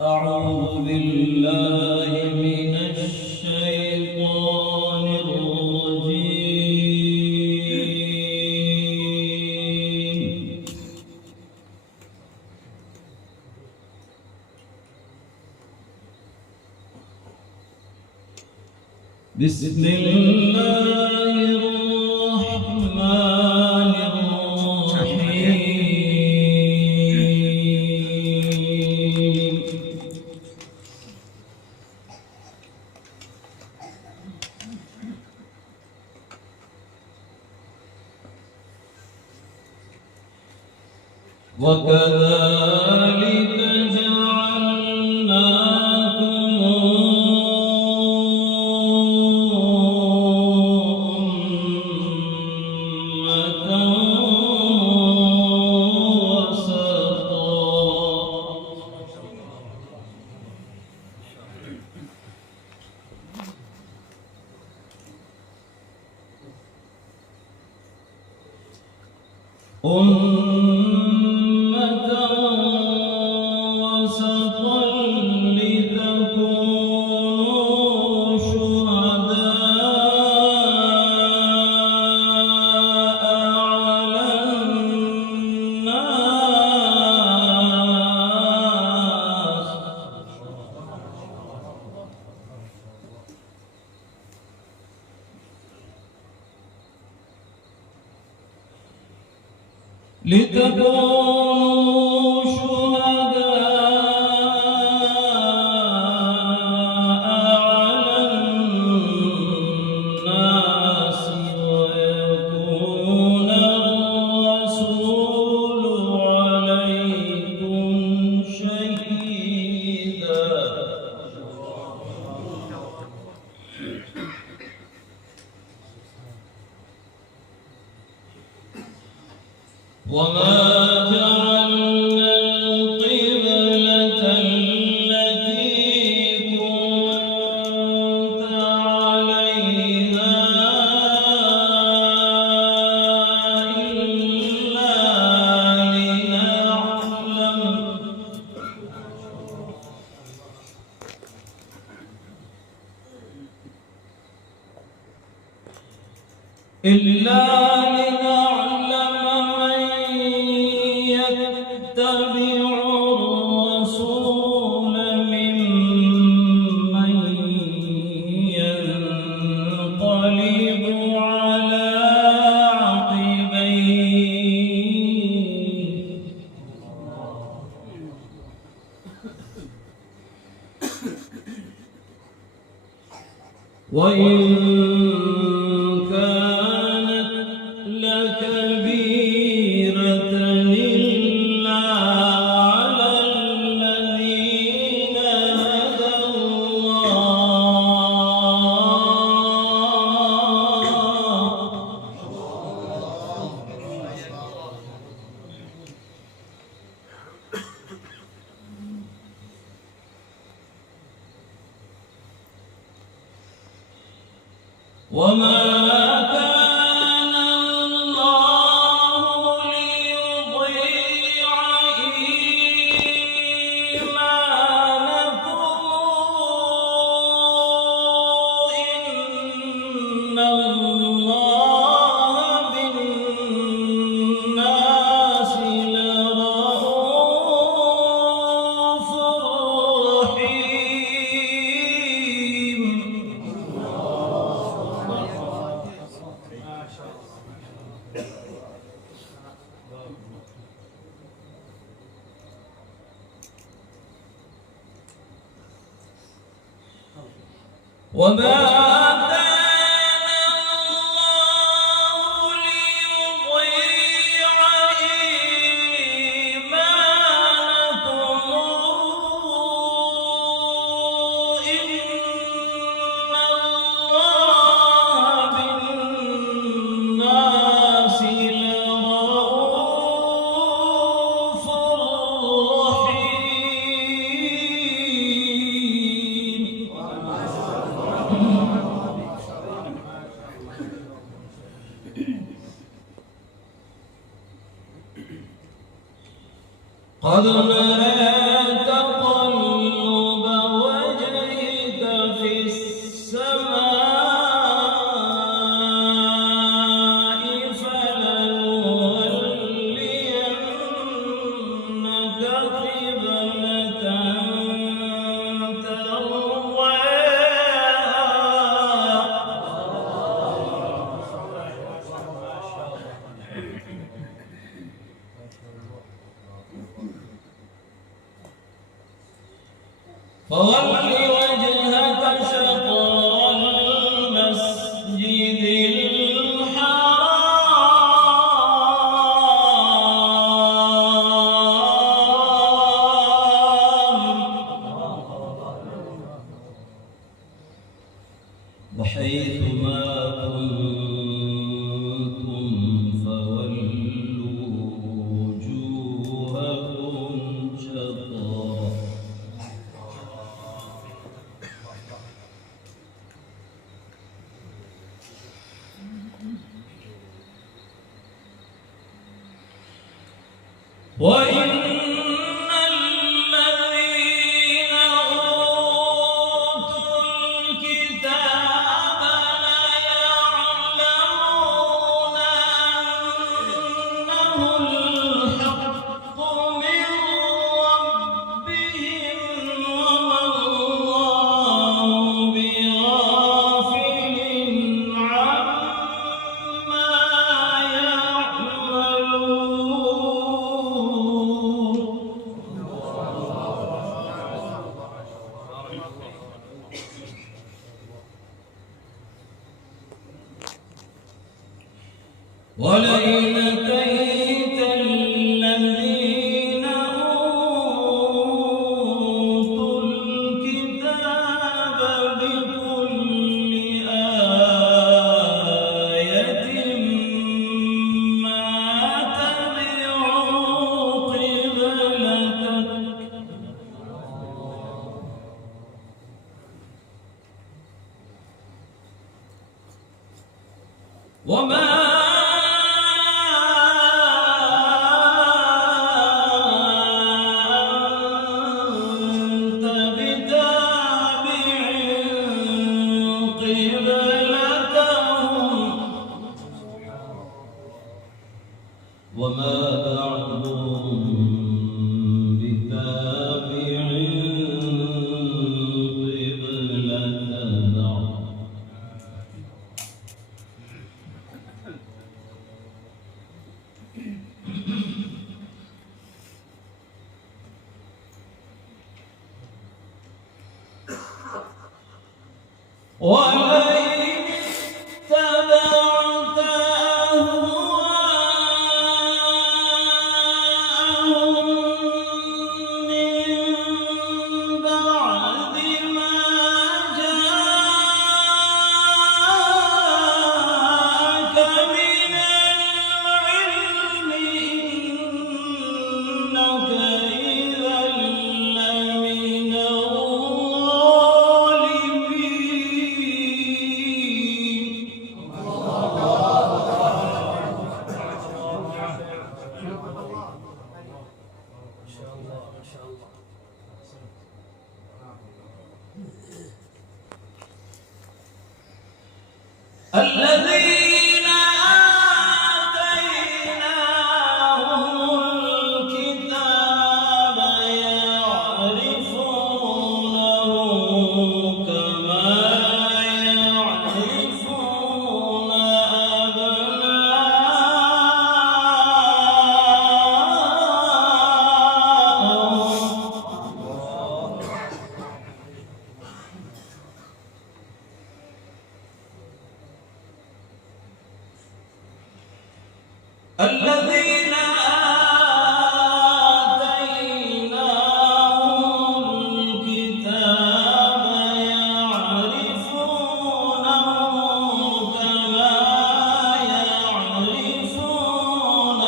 أعوذ بالله من الشيطان الرجيم. بسم الله الرحمن الرحيم. وكذلك جعلناكم أمة وسطا لتكونوا شهداء على الناس ويكون الرسول عليكم شهيدا. وما جعلنا القبلة التي كنت عليها إلا لنعلم من يتبع الرسول ممن ينقلب على عقبيه. وإن كانت لكبيرة إلا على الذين هدى وما كان الله ليضيع إيمانكم إن الله بالناس لرءوف رحيم. وما كان الله ليضيع إيمانكم إن الله بالناس لرءوف رحيم. فول وجهك شطر المسجد الحرام وحيث ما كنتم فولوا وجوهكم شطره وإن الذين أوتوا الكتاب ليعلمون أنه الحق من ربهم وما الله بغافل عما ولئن أتيت الذين أوتوا الكتاب بكل آية ما تبعوا قبلتك وما وما بعضهم بتابع قبلة بعض ولئن اتبعت أهواءهم من بعد ما جاءك من العلم إنك إذا لمن الذين آتيناهم الكتاب يعرفونه كما يعرفون الذين آتيناهم الكتاب يعرفونه كما يعرفون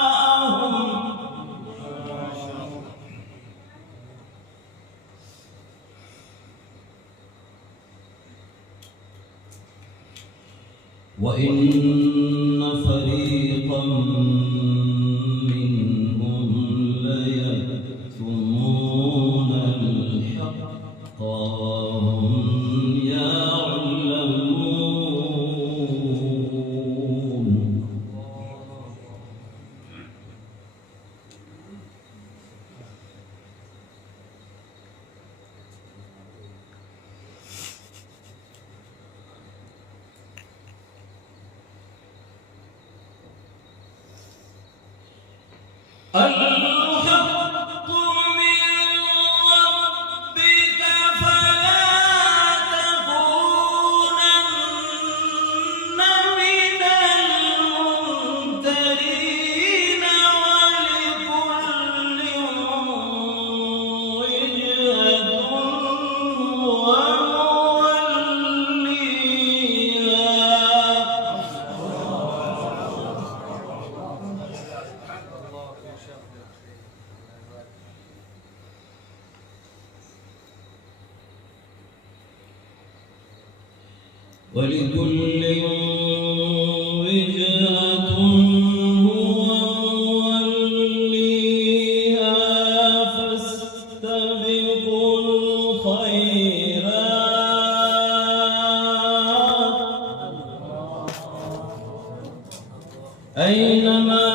أبناءهم وإن فريقا منهم ليكتمون الحق وهم يعلمون الحق من ربك فلا تكونن من الممترين ولكل وجهة هو ولكل وجهة هو موليها فاستبقوا الخيرات أينما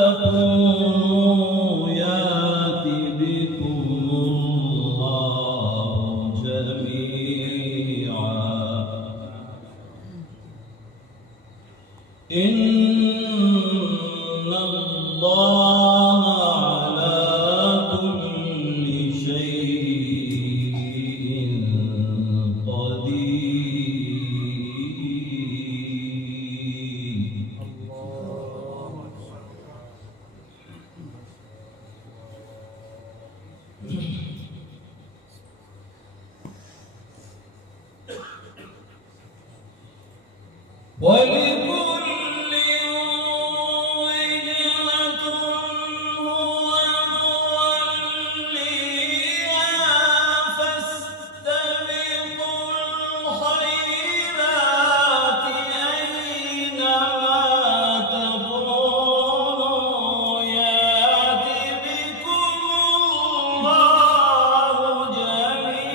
تكونوا يأت بكم الله جميعا إن الله على كل شيء قدير. ولكل وجهة هو موليها فاستبقوا الخيرات أينما تكونوا يأت بكم الله جميعا.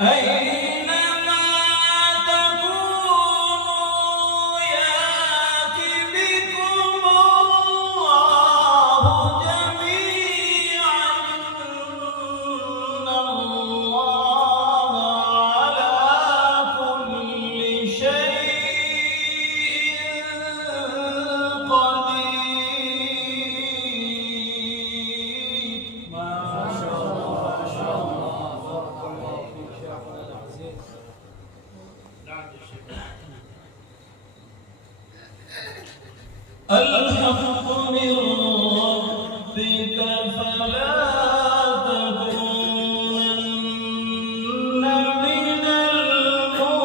أينما تكونوا يأت بكم الله جميعا إن الله على كل شيء قدير. ما شاء الله. الحق من ربك فلا تكونن من الممترين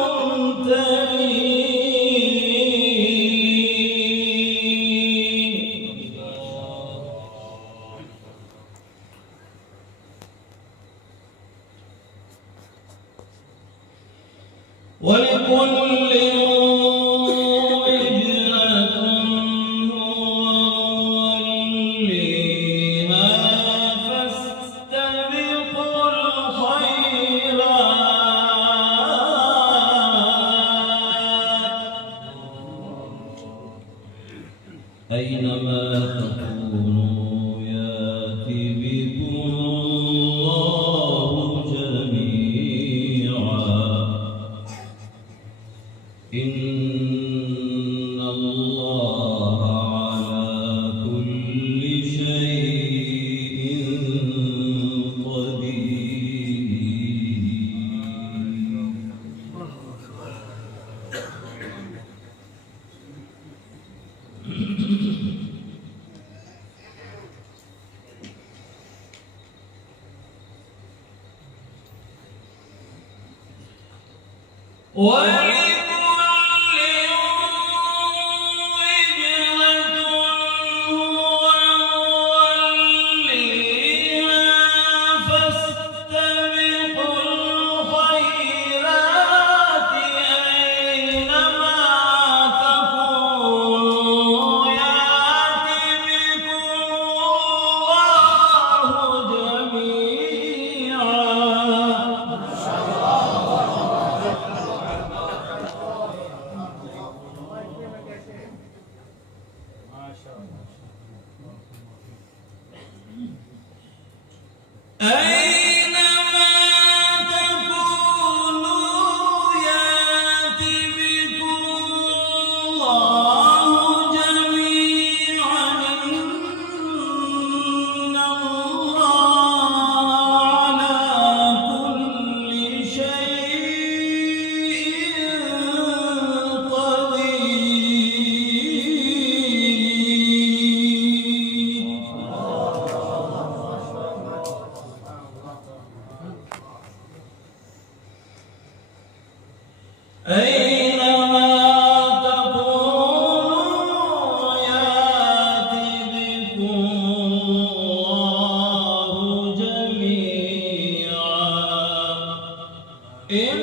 ولكل أينما تكونوا يأت بكم الله جميعا إن الله على كل شيء قدير. أينما تكونوا يأتي بكم الله جميعا إن الله على كل شيء أينما تكونوا يأتي بكم الله جميعا إن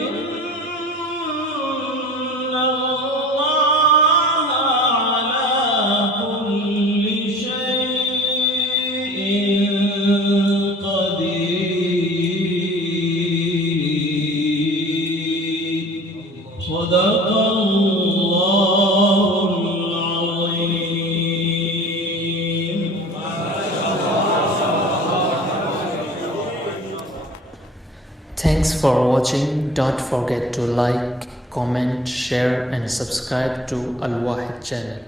الله على كل شيء صدق الله العظيم. Thanks for watching. Don't forget to like, comment, share and subscribe to Al Wahid channel.